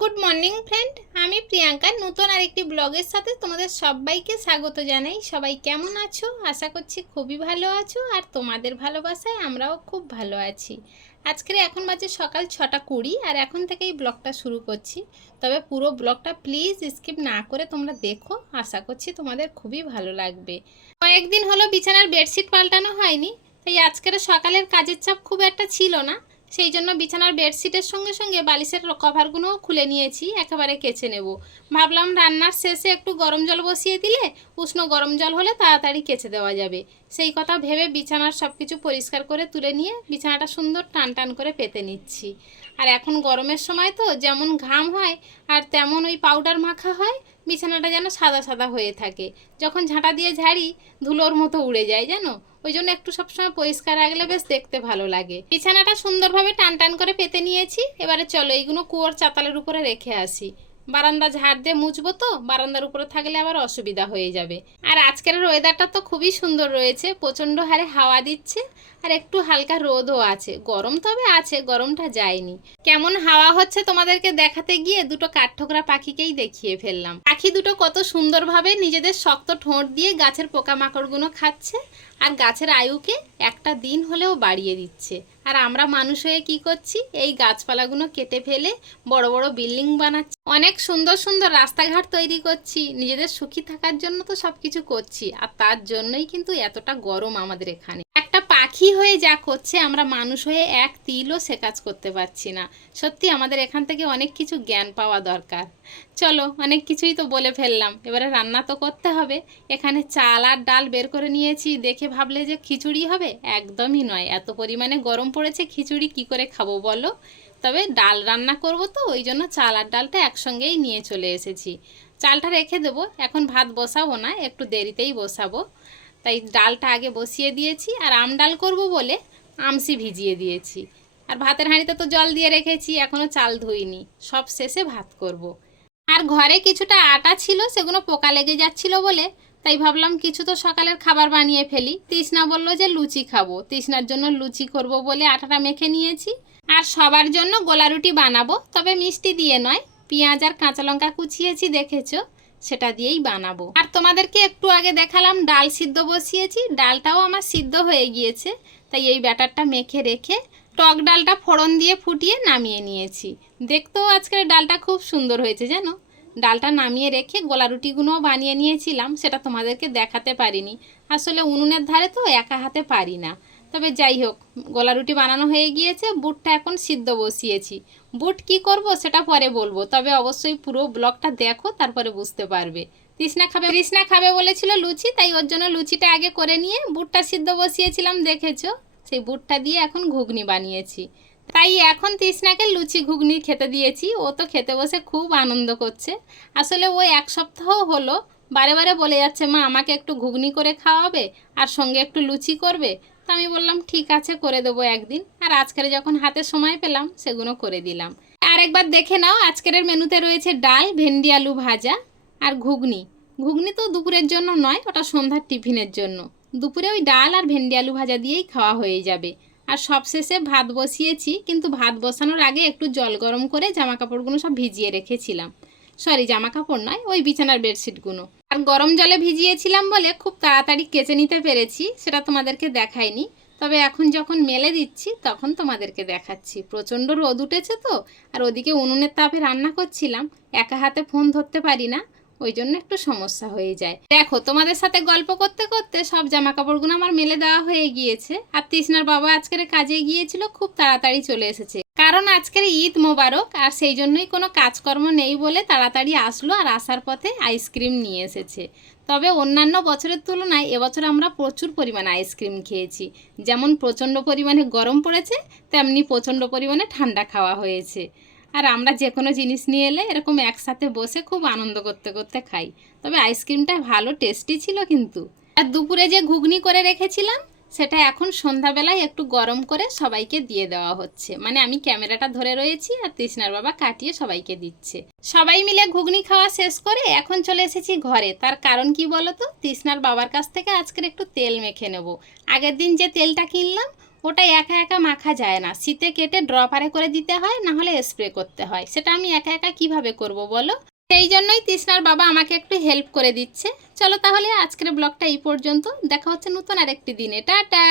Good morning friend আমি প্রিয়াঙ্কা। নতুন আরেকটি ব্লগের সাথে তোমাদের সবাইকে স্বাগত জানাই। সবাই কেমন আছো? আশা করছি খুবই ভালো আছো আর তোমাদের ভালোবাসায় আমরাও খুব ভালো আছি। আজকের এখন বাজে সকাল ছটা কুড়ি আর এখন থেকেই ব্লগটা শুরু করছি। তবে পুরো ব্লগটা প্লিজ স্কিপ না করে তোমরা দেখো। আশা করছি তোমাদের খুবই ভালো লাগবে। কয়েকদিন হলো বিছানার বেডশিট পাল্টানো হয়নি, তাই আজকের সকালের কাজের চাপ খুব একটা ছিল না। সেই জন্য বিছানার বেডশিটের সঙ্গে সঙ্গে বালিশের কভারগুলোও খুলে নিয়েছি, একেবারে কেচে নেব। ভাবলাম রান্নার শেষে একটু গরম জল বসিয়ে দিলে উষ্ণ গরম জল হলে তাড়াতাড়ি কেচে দেওয়া যাবে। সেই কথা ভেবে বিছানার সব কিছু পরিষ্কার করে তুলে নিয়ে বিছানাটা সুন্দর টান টান করে পেতে নিচ্ছি। আর এখন গরমের সময় তো যেমন ঘাম হয় আর তেমন ওই পাউডার মাখা হয়, বিছানাটা যেন সাদা সাদা হয়ে থাকে। যখন ঝাঁটা দিয়ে ঝাড়ি, ধুলোর মতো উড়ে যায়, জানো? ওই জন্য একটু সবসময় পরিষ্কার রাখলে বেশ দেখতে ভালো লাগে। বিছানাটা সুন্দরভাবে টান টান করে পেতে নিয়েছি। এবারে চলো এইগুলো কুয়োর চাতালের উপরে রেখে আসি। বারান্দা ঝাড় দিয়ে মুছবো তো, বারান্দার উপরে থাকলে আবার অসুবিধা হয়ে যাবে। আর আজকের ওয়েদারটা তো খুবই সুন্দর রয়েছে, প্রচণ্ড হারে হাওয়া দিচ্ছে, আর একটু হালকা রোদও আছে। গরম তবে আছে, গরমটা যায়নি। কেমন হাওয়া হচ্ছে তোমাদেরকে দেখাতে গিয়ে দুটো কাঠঠোকরা পাখিকেই দেখিয়ে ফেললাম। পাখি দুটো কত সুন্দরভাবে নিজেদের শক্ত ঠোঁট দিয়ে গাছের পোকামাকড়গুলো খাচ্ছে আর গাছের আয়ুকে একটা দিন হলেও বাড়িয়ে দিচ্ছে। আর আমরা মানুষ হয়ে কী করছি? এই গাছপালাগুলো কেটে ফেলে বড় বড় বিল্ডিং বানাচ্ছি। অনেক সুন্দর সুন্দর রাস্তাঘাট তৈরি করছি। নিজেদের সুখী থাকার জন্য তো সব কিছু করছি। আর তার জন্যই কিন্তু এতটা গরম আমাদের এখানে। একটা পাখি হয়ে যা করছে, আমরা মানুষ হয়ে এক তিলও সে কাজ করতে পারছি না। সত্যি আমাদের এখান থেকে অনেক কিছু জ্ঞান পাওয়া দরকার। চলো, অনেক কিছুই তো বলে ফেললাম। এবারে রান্না তো করতে হবে। এখানে চাল আর ডাল বের করে নিয়েছি। দেখে ভাবলে যে খিচুড়ি হবে? একদমই নয়। এত পরিমাণে গরম পড়েছে, খিচুড়ি কি করে খাব বলো? তবে ডাল রান্না করব তো, ওই জন্য চাল আর ডালটা একসঙ্গেই নিয়ে চলে এসেছি। চালটা রেখে দেবো। এখন ভাত বসাবো না, একটু দেরিতেই বসাবো। তাই ডালটা আগে বসিয়ে দিয়েছি আর আম ডাল করব বলে আমসি ভিজিয়ে দিয়েছি। আর ভাতের হাঁড়িতে তো জল দিয়ে রেখেছি, এখনও চাল ধুইনি। সব শেষে ভাত করব। আর ঘরে কিছুটা আটা ছিল, সেগুলো পোকা লেগে যাচ্ছিল বলে, তাই ভাবলাম কিছু তো সকালের খাবার বানিয়ে ফেলি। তৃষ্ণা বলল যে লুচি খাব। তৃষ্ণার জন্য লুচি করব বলে আটাটা মেখে নিয়েছি। আর সবার জন্য গোলা রুটি বানাবো, তবে মিষ্টি দিয়ে নয়, পেঁয়াজ আর কাঁচা লঙ্কা কুচিয়েছি, দেখেছ? সেটা দিয়েই বানাবো। আর তোমাদেরকে একটু আগে দেখালাম, ডাল সিদ্ধ বসিয়েছি, ডালটাও আমার সিদ্ধ হয়ে গিয়েছে। তাই এই ব্যাটারটা মেখে রেখে টক ডালটা ফোড়ন দিয়ে ফুটিয়ে নামিয়ে নিয়েছি। দেখতেও আজকের ডালটা খুব সুন্দর হয়েছে, জানো? ডালটা নামিয়ে রেখে গোলা রুটিগুলোও বানিয়ে নিয়েছিলাম, সেটা তোমাদেরকে দেখাতে পারিনি। আসলে উনুনের ধারে তো একা হাতে পারি না। তবে যাই হোক, গোলা রুটি বানানো হয়ে গিয়েছে, বুটটা এখন সিদ্ধ বসিয়েছি। বুট কি করব সেটা পরে বলব, তবে অবশ্যই পুরো ব্লগটা দেখো, তারপরে বুঝতে পারবে। তৃষ্ণা খাবে তৃষ্ণা খাবে বলেছিল লুচি, তাই ওর জন্য লুচিটা আগে করে নিয়ে বুটটা সিদ্ধ বসিয়েছিলাম, দেখেছ? সেই বুটটা দিয়ে এখন ঘুগনি বানিয়েছি। তাই এখন তৃষ্ণাকে লুচি ঘুগনি খেতে দিয়েছি, ও তো খেতে বসে খুব আনন্দ করছে। আসলে ও এক সপ্তাহ হলো বারে বারে বলে যাচ্ছে, মা, আমাকে একটু ঘুগনি করে খাওয়াবে আর সঙ্গে একটু লুচি করবে? তো আমি বললাম, ঠিক আছে, করে দেবো একদিন। আর আজকের যখন হাতে সময় পেলাম সেগুলো করে দিলাম। আর একবার দেখে নাও, আজকের মেনুতে রয়েছে ডাল, ভেন্ডি, আলু ভাজা আর ঘুগনি। ঘুগনি তো দুপুরের জন্য নয়, ওটা সন্ধ্যার টিফিনের জন্য। দুপুরে ওই ডাল আর ভেন্ডি, আলু ভাজা দিয়েই খাওয়া হয়ে যাবে। আর সবশেষে ভাত বসিয়েছি, কিন্তু ভাত বসানোর আগে একটু জল গরম করে জামা কাপড়গুলো সব ভিজিয়ে রেখেছিলাম। সরি জামা কাপড় নয়, ওই বিছানার বেডশিটগুলো। আর গরম জলে ভিজিয়েছিলাম বলে খুব তাড়াতাড়ি কেচে নিতে পেরেছি, সেটা তোমাদেরকে দেখাইনি। তবে এখন যখন মেলে দিচ্ছি, তখন তোমাদেরকে দেখাচ্ছি। প্রচণ্ড রোদ উঠেছে তো, আর ওদিকে উনুনের তাপে রান্না করছিলাম, একা হাতে ফোন ধরতে পারি না, ওই জন্য একটু সমস্যা হয়ে যায়। দেখো, তোমাদের সাথে গল্প করতে করতে সব জামা কাপড়গুলো আমার মেলে দেওয়া হয়ে গিয়েছে, আর তৃষ্ণার বাবা আজকের কাজে গিয়েছিল, খুব তাড়াতাড়ি চলে এসেছে। কারণ আজকের ঈদ মোবারক, আর সেই জন্যই কোনো কাজকর্ম নেই বলে তাড়াতাড়ি আসলো আর আসার পথে আইসক্রিম নিয়ে এসেছে। তবে অন্যান্য বছরের তুলনায় এবছর আমরা প্রচুর পরিমাণে আইসক্রিম খেয়েছি। যেমন প্রচণ্ড পরিমাণে গরম পড়েছে, তেমনি প্রচণ্ড পরিমাণে ঠান্ডা খাওয়া হয়েছে। আর আমরা যে কোনো জিনিস নিয়ে এলে এরকম একসাথে বসে খুব আনন্দ করতে করতে খাই। তবে আইসক্রিমটা ভালো টেস্টি ছিল কিন্তু। আর দুপুরে যে ঘুগনি করে রেখেছিলাম সেটা এখন সন্ধ্যাবেলায় একটু গরম করে সবাইকে দিয়ে দেওয়া হচ্ছে। মানে আমি ক্যামেরাটা ধরে রয়েছি আর তৃষ্ণার বাবা কাটিয়ে সবাইকে দিচ্ছে। সবাই মিলে ঘুগনি খাওয়া শেষ করে এখন চলে এসেছি ঘরে। তার কারণ কি বলো তো তৃষ্ণার বাবার কাছ থেকে আজকের একটু তেল মেখে নেব। আগের দিন যে তেলটা কিনলাম, ওটা একা একা মাখা যায় না। শীতে কেটে ড্রপারে করে দিতে হয়, না হলে স্প্রে করতে হয়। সেটা আমি একা একা কীভাবে করব বলো? সেই জন্যই তৃষ্ণার বাবা আমাকে একটু হেল্প করে দিচ্ছে। চলো তাহলে আজকের ব্লগটা এই পর্যন্ত। দেখা হচ্ছে নতুন আরেকটি দিনে। টাটা!